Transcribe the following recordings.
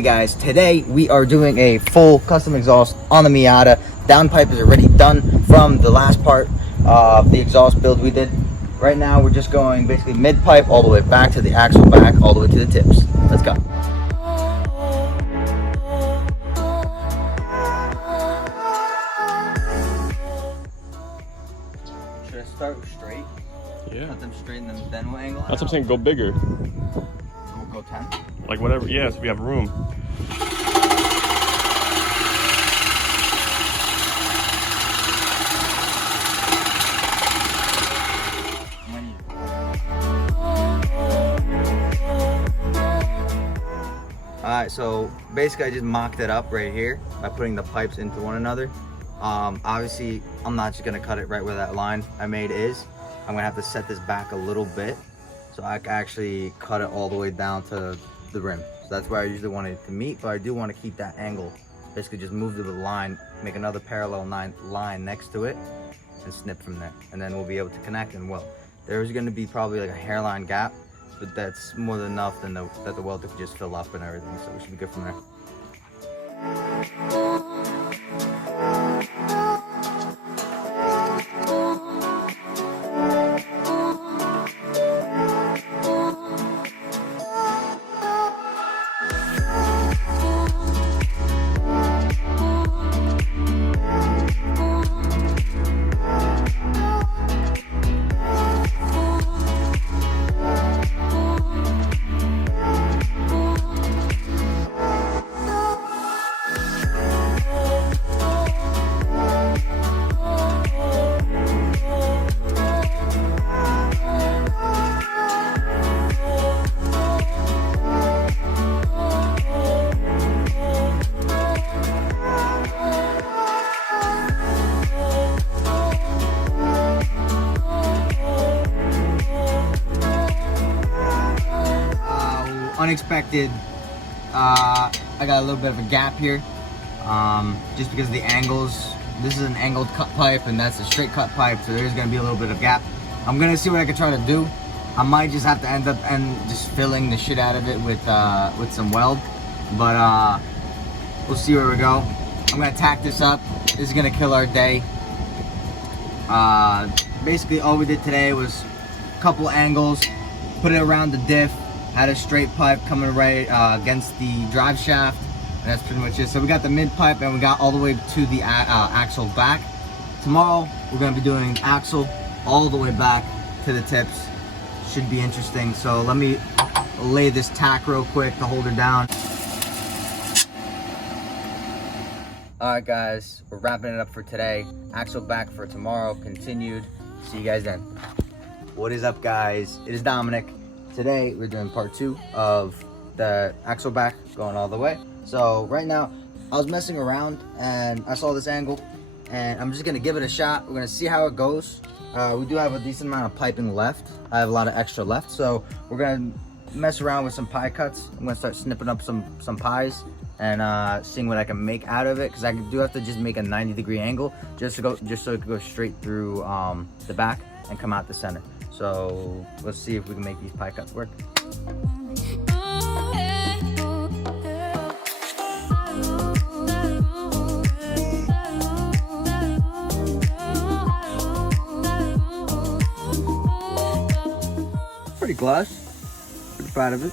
Okay guys, today we are doing a full custom exhaust on the Miata. Downpipe is already done from the last part of the exhaust build we did. Right now we're just going basically mid-pipe all the way back to the axle back, all the way to the tips. Let's go. Should I start straight? Yeah. Let them straight and then we'll angle it. That's what I'm saying, go bigger. Go 10? Like whatever, yes, we have room. Alright, so basically I just mocked it up right here by putting the pipes into one another. Obviously, I'm not just going to cut it right where that line I made is. I'm going to have to set this back a little bit so I can actually cut it all the way down to the rim. So that's where I usually want it to meet, but I do want to keep that angle. Basically just move to the line, make another parallel line next to it, and snip from there. And then we'll be able to connect and weld. There's going to be probably like a hairline gap, but that's more than enough than that the weld could just fill up and everything, so we should be good from there. Unexpected, I got a little bit of a gap here, just because of the angles. This is an angled cut pipe and that's a straight cut pipe, so there's gonna be a little bit of gap. I'm gonna see what I can try to do. I might just have to end up just filling the shit out of it with some weld, but we'll see where we go. I'm gonna tack this up. This is gonna kill our day. Basically all we did today was a couple angles, put it around the diff, had a straight pipe coming right against the drive shaft, and that's pretty much it. So we got the mid pipe and we got all the way to the axle back. Tomorrow we're going to be doing axle all the way back to the tips. Should be interesting. So let me lay this tack real quick to hold her down. Alright guys, we're wrapping it up for today. Axle back for tomorrow, continued. See you guys then. What is up guys? It is Dominic. Today we're doing part 2 of the axle back going all the way. So right now I was messing around and I saw this angle and I'm just gonna give it a shot. We're gonna see how it goes. We do have a decent amount of piping left. I have a lot of extra left, so we're gonna mess around with some pie cuts. I'm gonna start snipping up some pies and seeing what I can make out of it, because I do have to just make a 90-degree angle just so it can go straight through the back and come out the center. So let's see if we can make these pie cuts work. Pretty close. Pretty proud of it.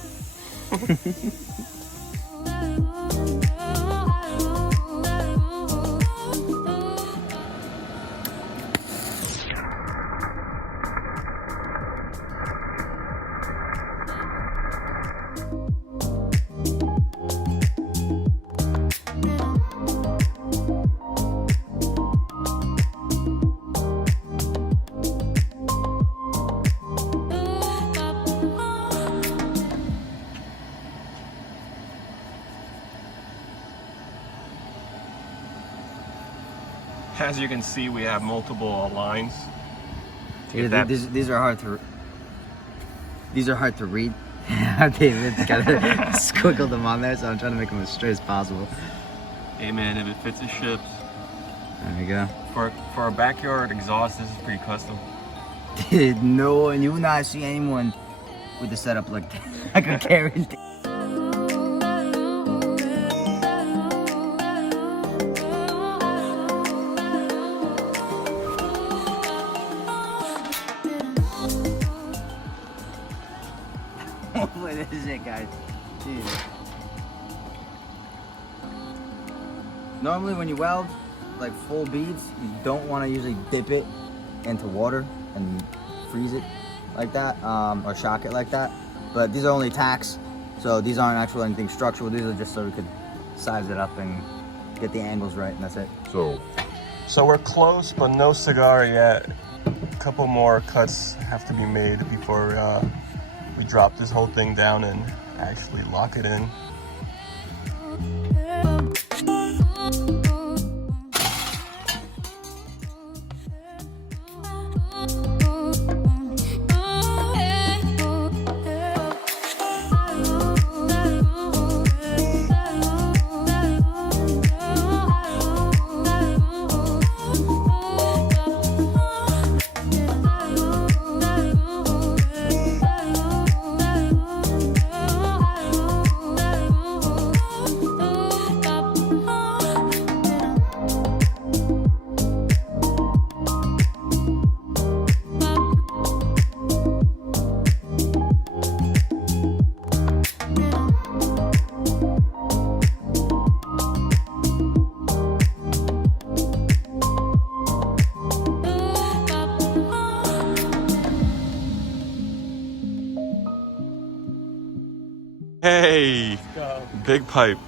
As you can see, we have multiple lines. Yeah, these are hard to. These are hard to read. David's gotta squiggle them on there, so I'm trying to make them as straight as possible. Hey man, if it fits, it ships. There you go. For a backyard exhaust, this is pretty custom. No, and you will not see anyone with the setup like that. I can guarantee. Hopefully this is it, guys. Jeez. Normally when you weld like full beads, you don't want to usually dip it into water and freeze it like that, or shock it like that. But these are only tacks, so these aren't actually anything structural. These are just so we could size it up and get the angles right, and that's it. So we're close, but no cigar yet. A couple more cuts have to be made before we drop this whole thing down and actually lock it in. Hey, big pipe.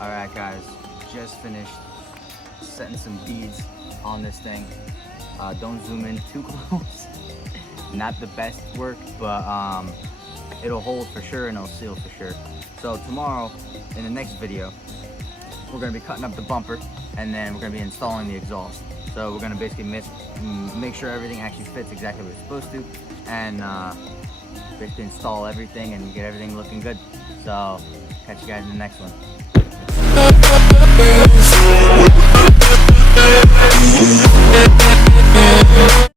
Alright guys, just finished setting some beads on this thing. Don't zoom in too close. Not the best work, but it'll hold for sure and it'll seal for sure. So tomorrow, in the next video, we're going to be cutting up the bumper and then we're going to be installing the exhaust. So we're going to basically make sure everything actually fits exactly what it's supposed to, and basically install everything and get everything looking good. So catch you guys in the next one.